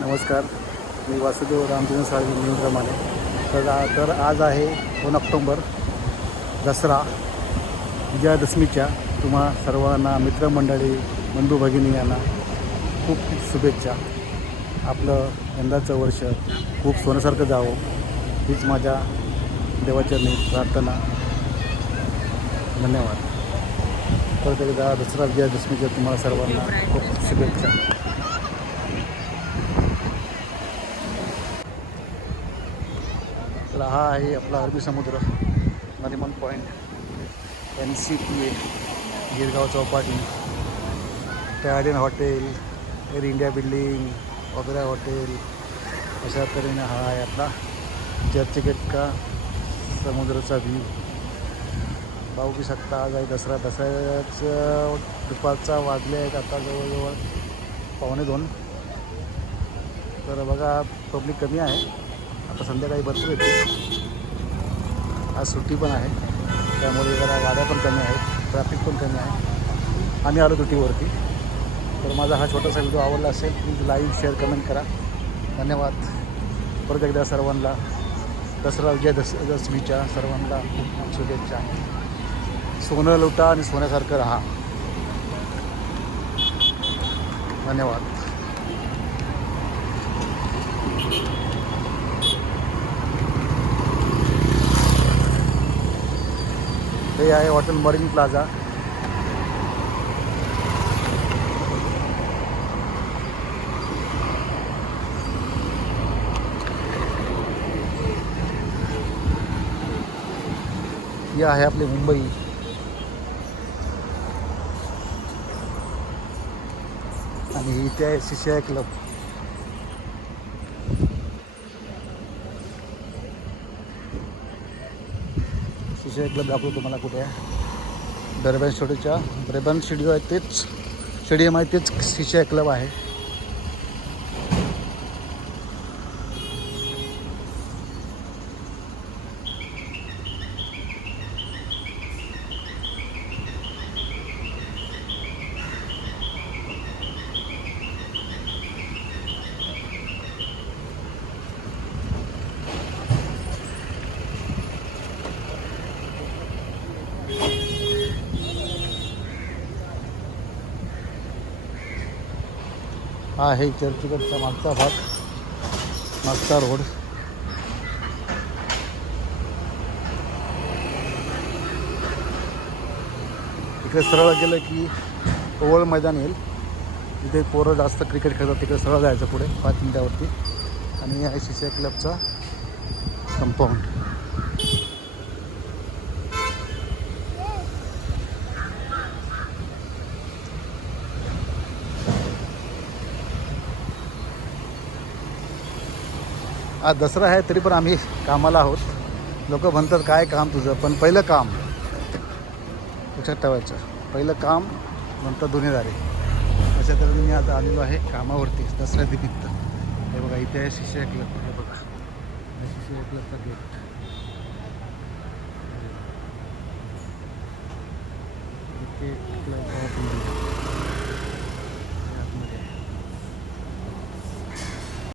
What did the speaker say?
नमस्कार. मी वासुदेव रामचंद्र साळवी नेहमीप्रमाणे तर तर आज आहे दोन ऑक्टोंबर दसरा. विजयादशमीच्या तुम्हा सर्वांना मित्रमंडळी बंधू भगिनी यांना खूप खूप शुभेच्छा. आपलं यंदाचं वर्ष खूप सोन्यासारखं जावं हीच माझ्या देवाच्या मी प्रार्थना. धन्यवाद. परत एकदा दसरा विजयादशमीच्या तुम्हाला सर्वांना खूप शुभेच्छा. आपला हा आहे आपला अरबी समुद्र Nariman point N C P A Girgaon Chowpatty पॅडिन hotel Air India building वगैरे हॉटेल अशा तऱ्हेने हा आहे आपला चर्चगेट का समुद्राचा व्ह्यू पाहू की शकता आज आहे दसरा. दसऱ्याचं दुपारचा वाजले आहेत आता जवळजवळ पावणे दोन. तर बघा पब्लिक कमी आहे. आता संध्याकाळी भरपूर येते. आज सुट्टी पण आहे. त्यामुळे जरा गाड्या पण कमी आहेत. ट्रॅफिक पण कमी आहे. आम्ही आलो तुटीवरती तर माझा हा छोटासा व्हिडिओ आवडला असेल प्लीज लाईव्ह शेअर कमेंट करा. धन्यवाद. परत एकदा सर्वांना. दसरा विजय दस दशमीच्या सर्वांना खूप खूप शुभेच्छा. सोनं लुटा आणि सोन्यासारखं राहा. धन्यवाद. हे आहे हॉटेल मरीन प्लाझा. ही आहे आपली मुंबई. आणि इथे आहे शिशिया क्लब शिशिया क्लब दाखवतो तुम्हाला कुठे आहे. दरम्यान स्टुडिओच्या दरम्यान स्टुडिओ आहे तेच स्टेडियम आहे तेच शिशिया क्लब आहे. हा आहे चर्चगडचा मागचा भाग मागचा रोड. इकडे सरळ गेलं की ओवळ मैदान येईल. तिथे पोरं जास्त क्रिकेट खेळतात तिकडे सरळ जायचं पुढे पाच मिनिटावरती. आणि सी सी क्लबचा कंपाऊंड आज दसरा आहे तरी पण आम्ही कामाला आहोत. लोक म्हणतात काय काम तुझं? पण पहिलं काम लक्षात ठेवायचं. पहिलं काम म्हणतात दुनियादारी. अशा तऱ्हेने मी आता आलेलो आहे कामावरती दसऱ्या निमित्त. हे बघा इथे आहे शिष्य क्लब हे बघा. शिष्य क्लबचा गेट क्लब ऑफ इंडिया